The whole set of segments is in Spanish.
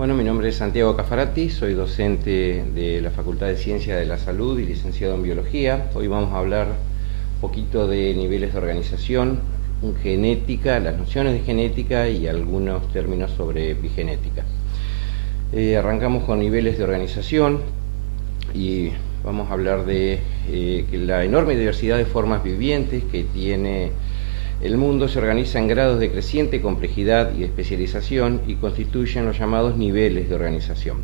Bueno, mi nombre es Santiago Cafarati, soy docente de la Facultad de Ciencias de la Salud y licenciado en Biología. Hoy vamos a hablar un poquito de niveles de organización, genética, las nociones de genética y algunos términos sobre epigenética. Arrancamos con niveles de organización y vamos a hablar de la enorme diversidad de formas vivientes que tiene el mundo. Se organiza en grados de creciente complejidad y especialización y constituyen los llamados niveles de organización.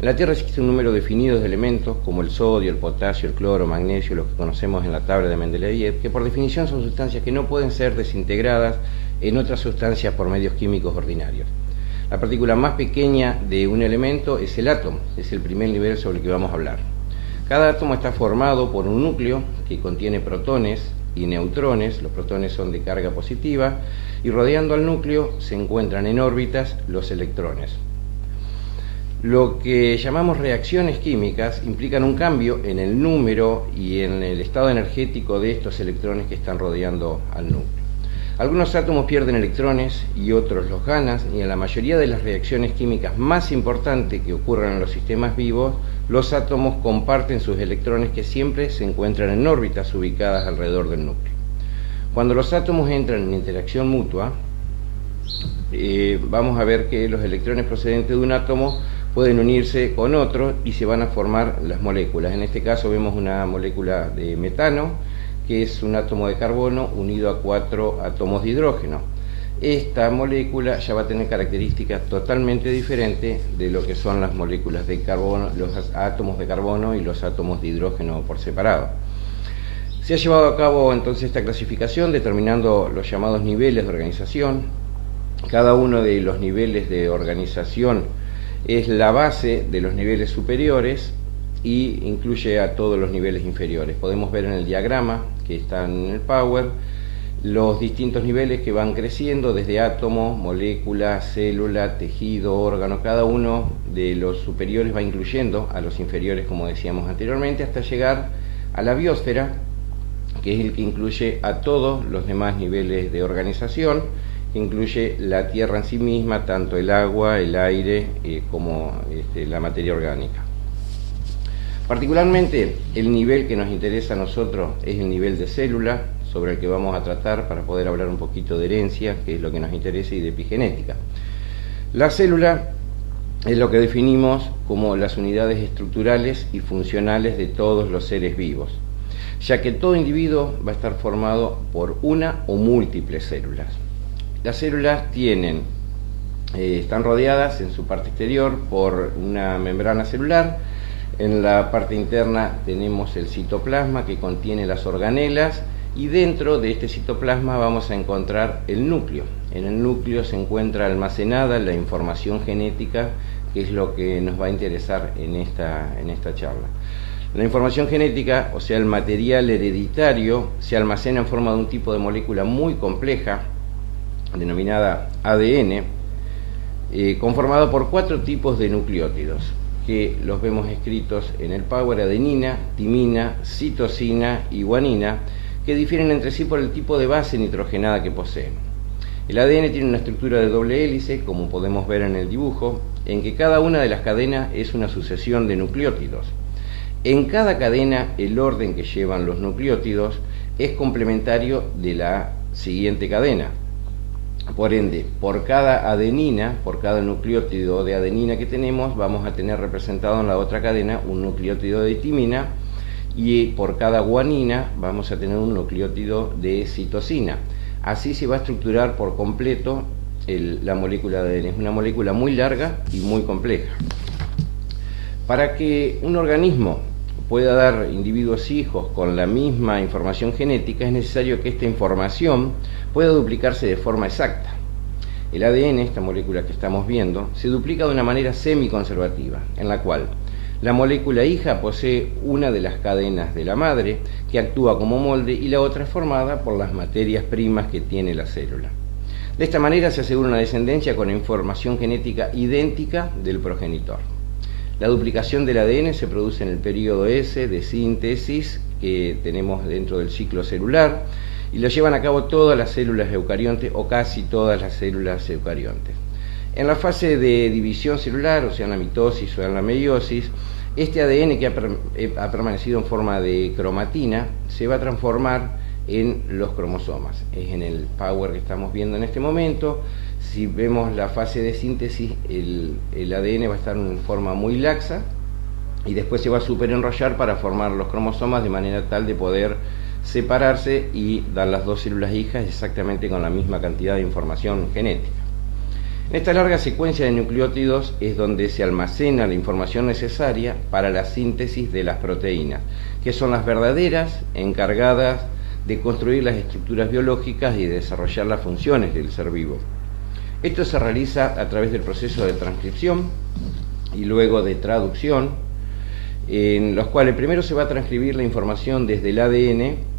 En la Tierra existe un número definido de elementos como el sodio, el potasio, el cloro, magnesio, los que conocemos en la tabla de Mendeleev, que por definición son sustancias que no pueden ser desintegradas en otras sustancias por medios químicos ordinarios. La partícula más pequeña de un elemento es el átomo, es el primer nivel sobre el que vamos a hablar. Cada átomo está formado por un núcleo que contiene protones y neutrones. Los protones son de carga positiva y rodeando al núcleo se encuentran en órbitas los electrones. Lo que llamamos reacciones químicas implican un cambio en el número y en el estado energético de estos electrones que están rodeando al núcleo. Algunos átomos pierden electrones y otros los ganan, y en la mayoría de las reacciones químicas más importantes que ocurren en los sistemas vivos, los átomos comparten sus electrones que siempre se encuentran en órbitas ubicadas alrededor del núcleo. Cuando los átomos entran en interacción mutua, vamos a ver que los electrones procedentes de un átomo pueden unirse con otro y se van a formar las moléculas. En este caso vemos una molécula de metano, que es un átomo de carbono unido a 4 átomos de hidrógeno. Esta molécula ya va a tener características totalmente diferentes de lo que son las moléculas de carbono, los átomos de carbono y los átomos de hidrógeno por separado. Se ha llevado a cabo entonces esta clasificación determinando los llamados niveles de organización. Cada uno de los niveles de organización es la base de los niveles superiores y incluye a todos los niveles inferiores. Podemos ver en el diagrama que está en el Power los distintos niveles que van creciendo desde átomo, molécula, célula, tejido, órgano. Cada uno de los superiores va incluyendo a los inferiores, como decíamos anteriormente, hasta llegar a la biosfera, que es el que incluye a todos los demás niveles de organización, que incluye la Tierra en sí misma, tanto el agua, el aire como la materia orgánica. Particularmente el nivel que nos interesa a nosotros es el nivel de célula, sobre el que vamos a tratar para poder hablar un poquito de herencia, que es lo que nos interesa, y de epigenética. La célula es lo que definimos como las unidades estructurales y funcionales de todos los seres vivos, ya que todo individuo va a estar formado por una o múltiples células. Las células están rodeadas en su parte exterior por una membrana celular. En la parte interna tenemos el citoplasma, que contiene las organelas, y dentro de este citoplasma vamos a encontrar el núcleo. En el núcleo se encuentra almacenada la información genética, que es lo que nos va a interesar en esta charla. La información genética, o sea el material hereditario, se almacena en forma de un tipo de molécula muy compleja, denominada ADN, conformado por 4 tipos de nucleótidos, que los vemos escritos en el Power: adenina, timina, citosina y guanina, que difieren entre sí por el tipo de base nitrogenada que poseen. El ADN tiene una estructura de doble hélice, como podemos ver en el dibujo, en que cada una de las cadenas es una sucesión de nucleótidos. En cada cadena, el orden que llevan los nucleótidos es complementario de la siguiente cadena. Por ende, por cada adenina, por cada nucleótido de adenina que tenemos, vamos a tener representado en la otra cadena un nucleótido de timina, y por cada guanina vamos a tener un nucleótido de citosina. Así se va a estructurar por completo la molécula de ADN. Es una molécula muy larga y muy compleja. Para que un organismo pueda dar individuos hijos con la misma información genética, es necesario que esta información pueda duplicarse de forma exacta. El ADN, esta molécula que estamos viendo, se duplica de una manera semiconservativa, en la cual la molécula hija posee una de las cadenas de la madre, que actúa como molde, y la otra es formada por las materias primas que tiene la célula. De esta manera se asegura una descendencia con información genética idéntica del progenitor. La duplicación del ADN se produce en el periodo S de síntesis que tenemos dentro del ciclo celular, y lo llevan a cabo todas las células eucariontes, o casi todas las células eucariontes. En la fase de división celular, o sea, en la mitosis o en la meiosis, este ADN que ha permanecido en forma de cromatina se va a transformar en los cromosomas. Es en el Power que estamos viendo en este momento. Si vemos la fase de síntesis, el ADN va a estar en forma muy laxa y después se va a superenrollar para formar los cromosomas de manera tal de poder separarse y dar las dos células hijas exactamente con la misma cantidad de información genética. En esta larga secuencia de nucleótidos es donde se almacena la información necesaria para la síntesis de las proteínas, que son las verdaderas encargadas de construir las estructuras biológicas y de desarrollar las funciones del ser vivo. Esto se realiza a través del proceso de transcripción y luego de traducción, en los cuales primero se va a transcribir la información desde el ADN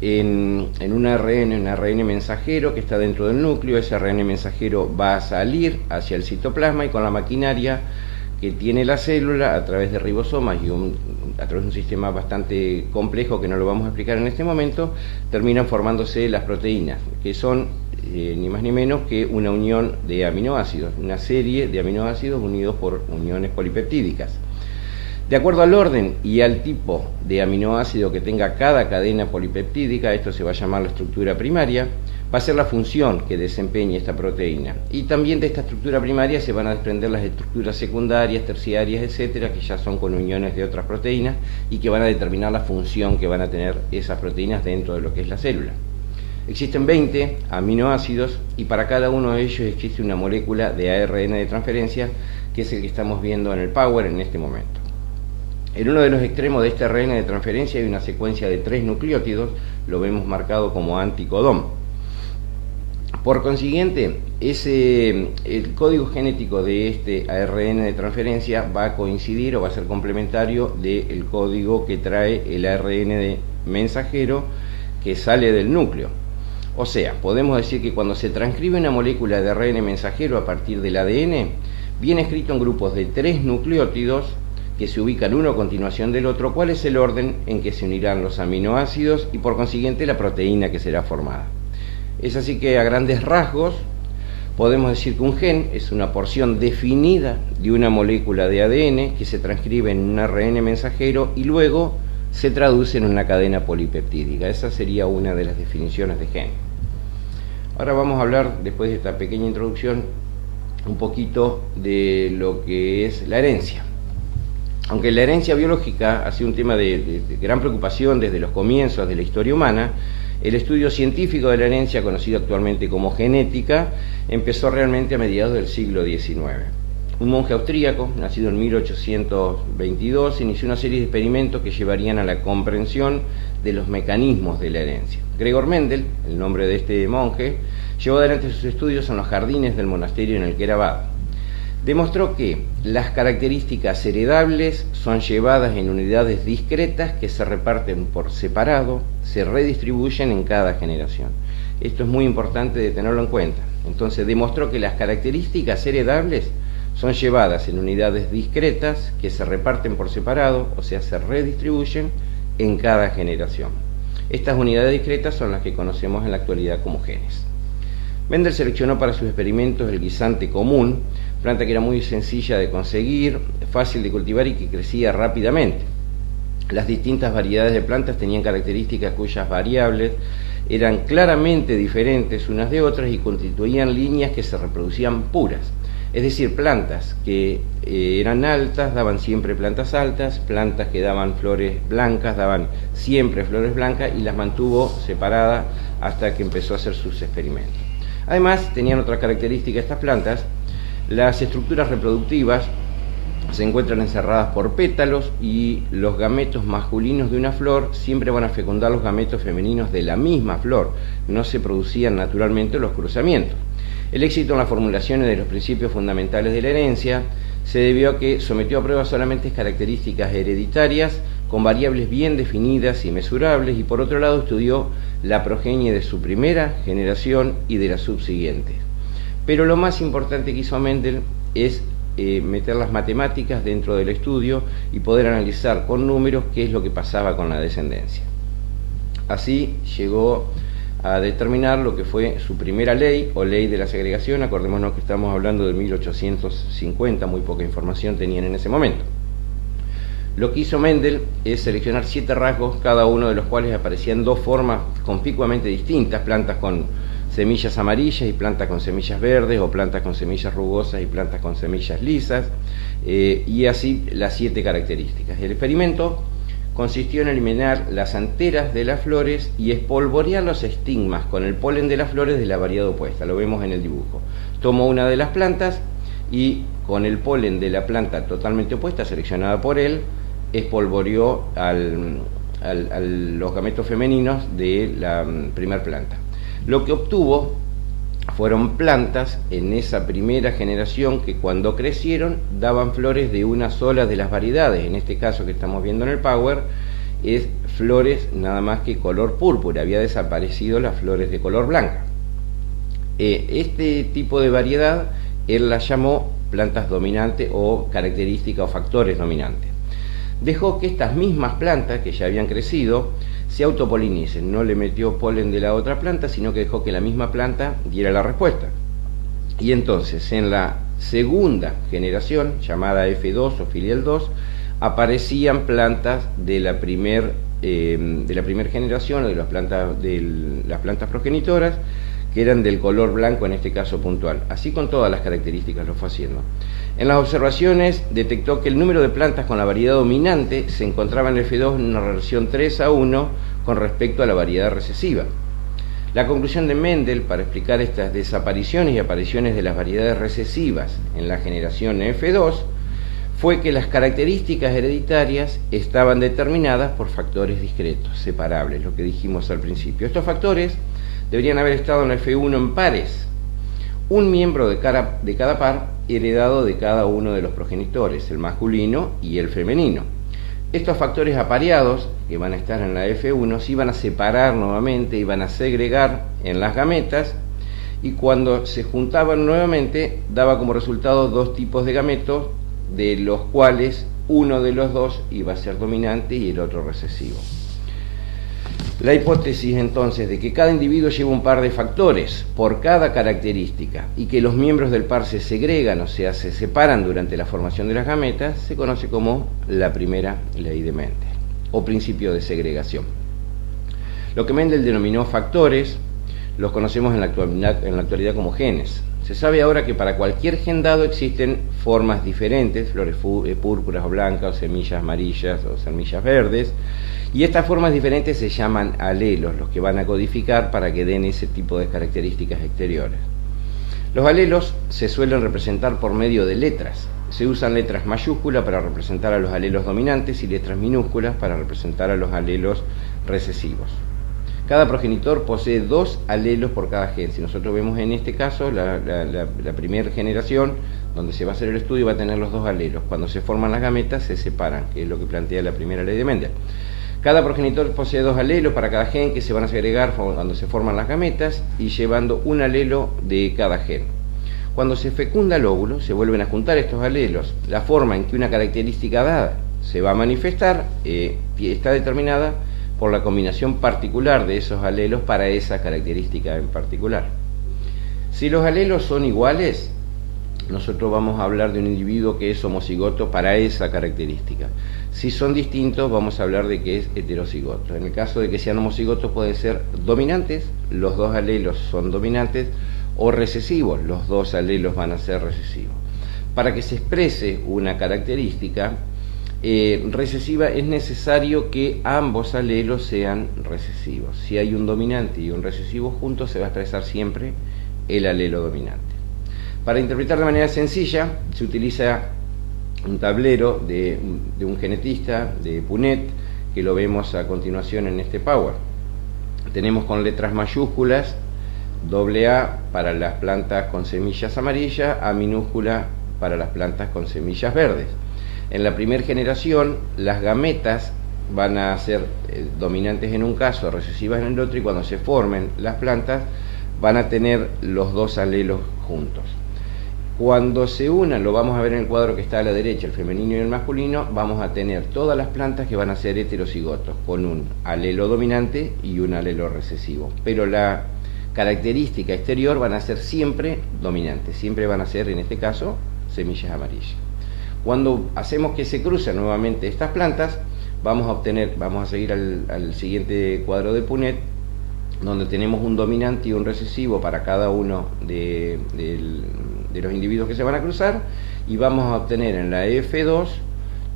en un ARN mensajero que está dentro del núcleo. Ese ARN mensajero va a salir hacia el citoplasma y con la maquinaria que tiene la célula a través de ribosomas y a través de un sistema bastante complejo que no lo vamos a explicar en este momento, terminan formándose las proteínas, que son ni más ni menos que una unión de aminoácidos, una serie de aminoácidos unidos por uniones polipeptídicas. De acuerdo al orden y al tipo de aminoácido que tenga cada cadena polipeptídica, esto se va a llamar la estructura primaria, va a ser la función que desempeñe esta proteína. Y también de esta estructura primaria se van a desprender las estructuras secundarias, terciarias, etcétera, que ya son con uniones de otras proteínas y que van a determinar la función que van a tener esas proteínas dentro de lo que es la célula. Existen 20 aminoácidos y para cada uno de ellos existe una molécula de ARN de transferencia, que es el que estamos viendo en el Power en este momento. En uno de los extremos de este ARN de transferencia hay una secuencia de 3 nucleótidos, lo vemos marcado como anticodón. Por consiguiente, el código genético de este ARN de transferencia va a coincidir o va a ser complementario del código que trae el ARN de mensajero que sale del núcleo. O sea, podemos decir que cuando se transcribe una molécula de ARN mensajero a partir del ADN, viene escrito en grupos de 3 nucleótidos que se ubican uno a continuación del otro, cuál es el orden en que se unirán los aminoácidos y por consiguiente la proteína que será formada. Es así que a grandes rasgos podemos decir que un gen es una porción definida de una molécula de ADN que se transcribe en un ARN mensajero y luego se traduce en una cadena polipeptídica. Esa sería una de las definiciones de gen. Ahora vamos a hablar, después de esta pequeña introducción, un poquito de lo que es la herencia. Aunque la herencia biológica ha sido un tema de gran preocupación desde los comienzos de la historia humana, el estudio científico de la herencia, conocido actualmente como genética, empezó realmente a mediados del siglo XIX. Un monje austríaco, nacido en 1822, inició una serie de experimentos que llevarían a la comprensión de los mecanismos de la herencia. Gregor Mendel, el nombre de este monje, llevó adelante sus estudios en los jardines del monasterio en el que era abad. Demostró que las características heredables son llevadas en unidades discretas que se reparten por separado, se redistribuyen en cada generación. Esto es muy importante de tenerlo en cuenta. Entonces demostró que las características heredables son llevadas en unidades discretas que se reparten por separado, o sea, se redistribuyen en cada generación. Estas unidades discretas son las que conocemos en la actualidad como genes. Mendel seleccionó para sus experimentos el guisante común, planta que era muy sencilla de conseguir, fácil de cultivar y que crecía rápidamente. Las distintas variedades de plantas tenían características cuyas variables eran claramente diferentes unas de otras y constituían líneas que se reproducían puras. Es decir, plantas que eran altas daban siempre plantas altas, plantas que daban flores blancas daban siempre flores blancas y las mantuvo separadas hasta que empezó a hacer sus experimentos. Además, tenían otra característica estas plantas: las estructuras reproductivas se encuentran encerradas por pétalos y los gametos masculinos de una flor siempre van a fecundar los gametos femeninos de la misma flor. No se producían naturalmente los cruzamientos. El éxito en las formulaciones de los principios fundamentales de la herencia se debió a que sometió a prueba solamente características hereditarias con variables bien definidas y mesurables, y por otro lado estudió la progenie de su primera generación y de las subsiguientes. Pero lo más importante que hizo Mendel es meter las matemáticas dentro del estudio y poder analizar con números qué es lo que pasaba con la descendencia. Así llegó a determinar lo que fue su primera ley o ley de la segregación. Acordémonos que estamos hablando de 1850, muy poca información tenían en ese momento. Lo que hizo Mendel es seleccionar 7 rasgos, cada uno de los cuales aparecían 2 formas conspicuamente distintas: plantas con semillas amarillas y plantas con semillas verdes, o plantas con semillas rugosas y plantas con semillas lisas, y así las 7 características. El experimento consistió en eliminar las anteras de las flores y espolvorear los estigmas con el polen de las flores de la variedad opuesta. Lo vemos en el dibujo. Tomó una de las plantas y con el polen de la planta totalmente opuesta, seleccionada por él, espolvoreó los gametos femeninos de la primera planta. Lo que obtuvo fueron plantas en esa primera generación que cuando crecieron daban flores de una sola de las variedades. En este caso que estamos viendo en el Power es flores nada más que color púrpura, había desaparecido las flores de color blanca. Este tipo de variedad él la llamó plantas dominantes o características o factores dominantes. Dejó que estas mismas plantas que ya habían crecido se autopolinicen, no le metió polen de la otra planta, sino que dejó que la misma planta diera la respuesta. Y entonces en la segunda generación, llamada F2 o filial 2, aparecían plantas de la primera generación, o de las plantas progenitoras, que eran del color blanco en este caso puntual. Así con todas las características lo fue haciendo. En las observaciones detectó que el número de plantas con la variedad dominante se encontraba en el F2 en una relación 3:1 con respecto a la variedad recesiva. La conclusión de Mendel para explicar estas desapariciones y apariciones de las variedades recesivas en la generación F2 fue que las características hereditarias estaban determinadas por factores discretos, separables, lo que dijimos al principio. Estos factores deberían haber estado en el F1 en pares, un miembro de cada par heredado de cada uno de los progenitores, el masculino y el femenino. Estos factores apareados, que van a estar en la F1, se iban a separar nuevamente, iban a segregar en las gametas, y cuando se juntaban nuevamente daba como resultado 2 tipos de gametos, de los cuales uno de los 2 iba a ser dominante y el otro recesivo. La hipótesis entonces de que cada individuo lleva un par de factores por cada característica y que los miembros del par se segregan, o sea, se separan durante la formación de las gametas, se conoce como la primera ley de Mendel o principio de segregación. Lo que Mendel denominó factores los conocemos en la actualidad como genes. Se sabe ahora que para cualquier gen dado existen formas diferentes, flores púrpuras o blancas, o semillas amarillas o semillas verdes, y estas formas diferentes se llaman alelos, los que van a codificar para que den ese tipo de características exteriores. Los alelos se suelen representar por medio de letras. Se usan letras mayúsculas para representar a los alelos dominantes y letras minúsculas para representar a los alelos recesivos. Cada progenitor posee 2 alelos por cada gen. Si nosotros vemos en este caso la primera generación, donde se va a hacer el estudio, va a tener los 2 alelos. Cuando se forman las gametas se separan, que es lo que plantea la primera ley de Mendel. Cada progenitor posee 2 alelos para cada gen que se van a segregar cuando se forman las gametas y llevando un alelo de cada gen. Cuando se fecunda el óvulo, se vuelven a juntar estos alelos. La forma en que una característica dada se va a manifestar está determinada por la combinación particular de esos alelos para esa característica en particular. Si los alelos son iguales, nosotros vamos a hablar de un individuo que es homocigoto para esa característica. Si son distintos, vamos a hablar de que es heterocigoto. En el caso de que sean homocigotos, pueden ser dominantes, los 2 alelos son dominantes, o recesivos, los 2 alelos van a ser recesivos. Para que se exprese una característica recesiva es necesario que ambos alelos sean recesivos. Si hay un dominante y un recesivo juntos, se va a expresar siempre el alelo dominante. Para interpretar de manera sencilla, se utiliza un tablero de un genetista, de Punnett, que lo vemos a continuación en este Power. Tenemos con letras mayúsculas AA para las plantas con semillas amarillas, A minúscula para las plantas con semillas verdes. En la primera generación, las gametas van a ser dominantes en un caso, recesivas en el otro, y cuando se formen las plantas van a tener los 2 alelos juntos. Cuando se unan, lo vamos a ver en el cuadro que está a la derecha, el femenino y el masculino, vamos a tener todas las plantas que van a ser heterocigotos, con un alelo dominante y un alelo recesivo. Pero la característica exterior van a ser siempre dominantes, siempre van a ser, en este caso, semillas amarillas. Cuando hacemos que se crucen nuevamente estas plantas, vamos a seguir al siguiente cuadro de Punnett, donde tenemos un dominante y un recesivo para cada uno de los individuos que se van a cruzar, y vamos a obtener en la F2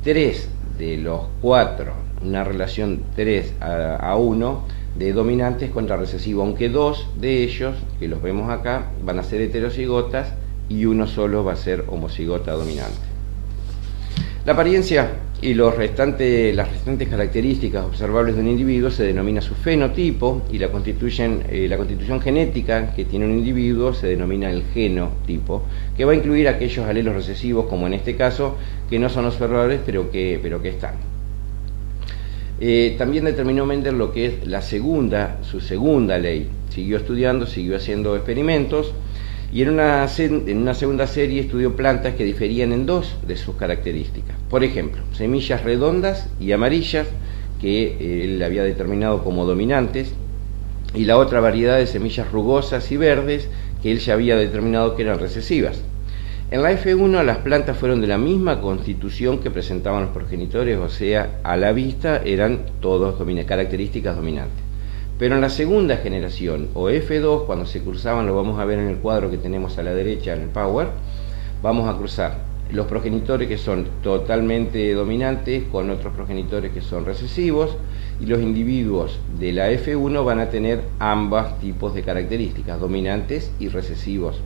3 de los 4, una relación 3 a 1 de dominantes contra recesivo, aunque 2 de ellos, que los vemos acá, van a ser heterocigotas y uno solo va a ser homocigota dominante. La apariencia y las restantes características observables de un individuo se denomina su fenotipo, y la constitución genética que tiene un individuo se denomina el genotipo, que va a incluir aquellos alelos recesivos, como en este caso, que no son observables pero que están. También determinó Mendel lo que es su segunda ley. Siguió estudiando, siguió haciendo experimentos, y en una segunda serie estudió plantas que diferían en 2 de sus características. Por ejemplo, semillas redondas y amarillas, que él había determinado como dominantes, y la otra variedad de semillas rugosas y verdes, que él ya había determinado que eran recesivas. En la F1 las plantas fueron de la misma constitución que presentaban los progenitores, o sea, a la vista eran todos características dominantes. Pero en la segunda generación, o F2, cuando se cruzaban, lo vamos a ver en el cuadro que tenemos a la derecha en el Power, vamos a cruzar los progenitores que son totalmente dominantes con otros progenitores que son recesivos, y los individuos de la F1 van a tener ambos tipos de características, dominantes y recesivos.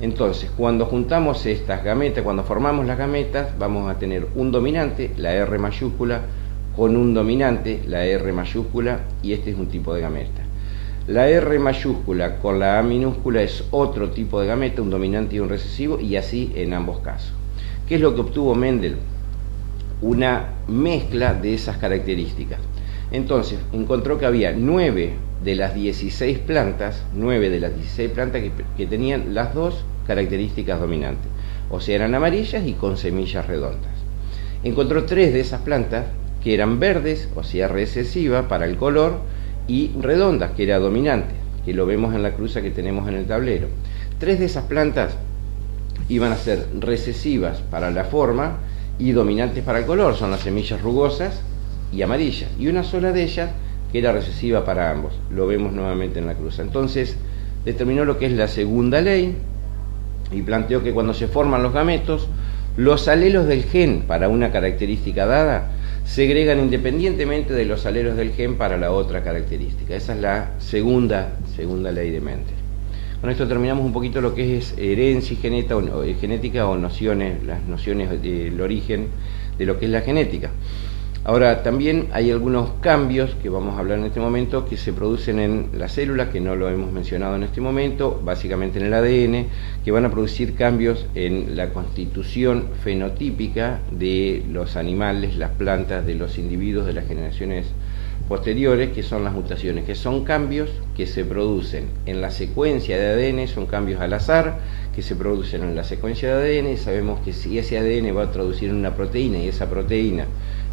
Entonces, cuando juntamos estas gametas, cuando formamos las gametas, vamos a tener un dominante, la R mayúscula, con un dominante, la R mayúscula, y este es un tipo de gameta. La R mayúscula con la A minúscula es otro tipo de gameta, un dominante y un recesivo, y así en ambos casos. ¿Qué es lo que obtuvo Mendel? Una mezcla de esas características. Entonces, encontró que había 9 de las 16 plantas que tenían las 2 características dominantes, o sea, eran amarillas y con semillas redondas. Encontró 3 de esas plantas que eran verdes, o sea, recesiva para el color, y redondas, que era dominante, que lo vemos en la cruza que tenemos en el tablero. 3 de esas plantas iban a ser recesivas para la forma y dominantes para el color, son las semillas rugosas y amarillas, y una sola de ellas que era recesiva para ambos, lo vemos nuevamente en la cruza. Entonces determinó lo que es la segunda ley y planteó que cuando se forman los gametos, los alelos del gen para una característica dada segregan independientemente de los alelos del gen para la otra característica. Esa es la segunda ley de Mendel. Con esto terminamos un poquito lo que es herencia y genética, o nociones, las nociones del origen de lo que es la genética. Ahora, también hay algunos cambios que vamos a hablar en este momento que se producen en la célula, que no lo hemos mencionado en este momento, básicamente en el ADN, que van a producir cambios en la constitución fenotípica de los animales, las plantas, de los individuos de las generaciones posteriores, que son las mutaciones, que son cambios que se producen en la secuencia de ADN, son cambios al azar, que se producen en la secuencia de ADN, y sabemos que si ese ADN va a traducir en una proteína, y esa proteína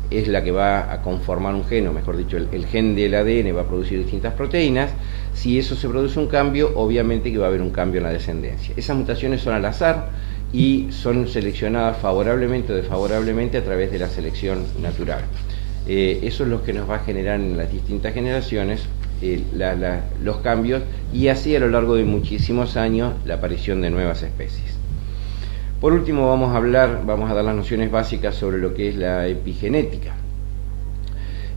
es la que va a conformar un gen, o mejor dicho, el gen del ADN va a producir distintas proteínas. Si eso se produce un cambio, obviamente que va a haber un cambio en la descendencia. Esas mutaciones son al azar y son seleccionadas favorablemente o desfavorablemente a través de la selección natural. Eso es lo que nos va a generar en las distintas generaciones los cambios, y así a lo largo de muchísimos años la aparición de nuevas especies. Por último vamos a dar las nociones básicas sobre lo que es la epigenética.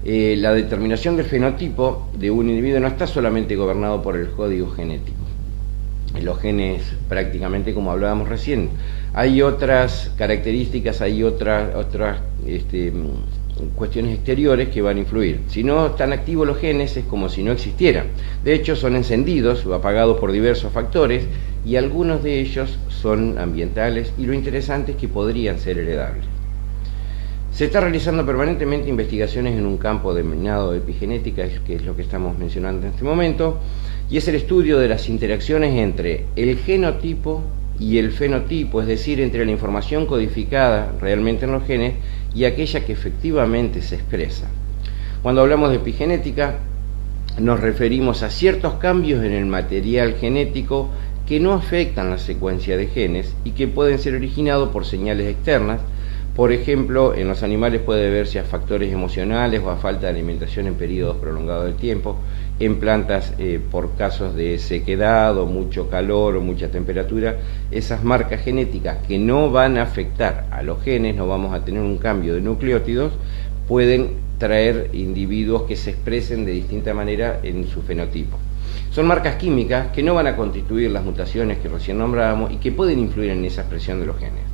La determinación del fenotipo de un individuo no está solamente gobernado por el código genético, los genes prácticamente, como hablábamos recién. Hay otras características, hay otras cuestiones exteriores que van a influir. Si no están activos los genes, es como si no existieran. De hecho, son encendidos o apagados por diversos factores, y algunos de ellos son ambientales, y lo interesante es que podrían ser heredables. Se está realizando permanentemente investigaciones en un campo denominado epigenética, que es lo que estamos mencionando en este momento, y es el estudio de las interacciones entre el genotipo y el fenotipo, es decir, entre la información codificada realmente en los genes y aquella que efectivamente se expresa. Cuando hablamos de epigenética, nos referimos a ciertos cambios en el material genético que no afectan la secuencia de genes y que pueden ser originados por señales externas. Por ejemplo, en los animales puede deberse a factores emocionales o a falta de alimentación en periodos prolongados del tiempo. En plantas, por casos de sequedad o mucho calor o mucha temperatura, esas marcas genéticas que no van a afectar a los genes, no vamos a tener un cambio de nucleótidos, pueden traer individuos que se expresen de distinta manera en su fenotipo. Son marcas químicas que no van a constituir las mutaciones que recién nombrábamos y que pueden influir en esa expresión de los genes.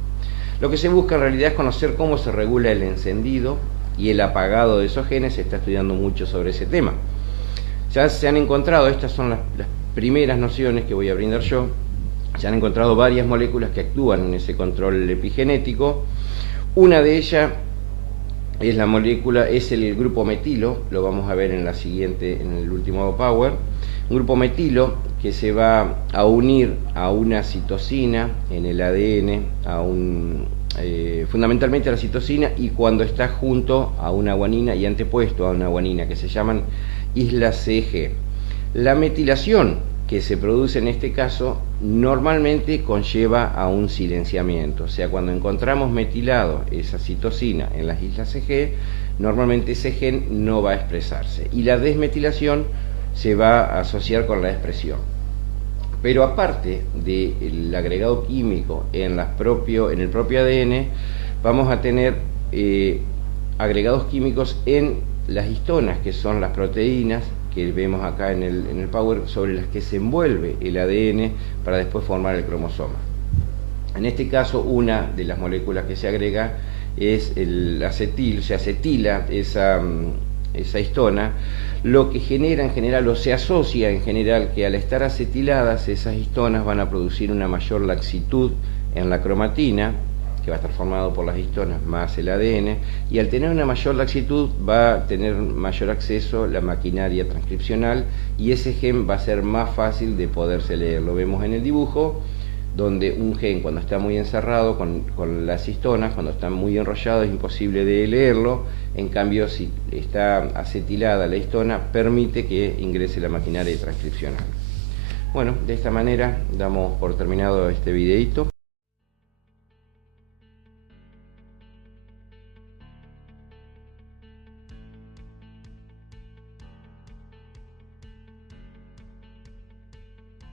Lo que se busca en realidad es conocer cómo se regula el encendido y el apagado de esos genes. Se está estudiando mucho sobre ese tema. Ya se han encontrado, estas son las primeras nociones que voy a brindar yo, se han encontrado varias moléculas que actúan en ese control epigenético. Una de ellas es la molécula, es el grupo metilo, lo vamos a ver en la siguiente, en el último power. Un grupo metilo que se va a unir a una citosina en el ADN, fundamentalmente a la citosina, y cuando está junto a una guanina y antepuesto a una guanina, que se llaman islas CG. La metilación que se produce en este caso normalmente conlleva a un silenciamiento, o sea, cuando encontramos metilado esa citosina en las islas CG, normalmente ese gen no va a expresarse y la desmetilación se va a asociar con la expresión. Pero aparte del agregado químico en el propio ADN, vamos a tener agregados químicos en las histonas, que son las proteínas que vemos acá en el power, sobre las que se envuelve el ADN para después formar el cromosoma. En este caso, una de las moléculas que se agrega es el acetil, se acetila esa histona, lo que genera en general, o se asocia en general, que al estar acetiladas esas histonas van a producir una mayor laxitud en la cromatina, que va a estar formado por las histonas más el ADN, y al tener una mayor laxitud va a tener mayor acceso la maquinaria transcripcional y ese gen va a ser más fácil de poderse leer. Lo vemos en el dibujo, donde un gen cuando está muy encerrado con las histonas, cuando está muy enrollado, es imposible de leerlo. En cambio, si está acetilada la histona, permite que ingrese la maquinaria transcripcional. Bueno, de esta manera damos por terminado este videíto.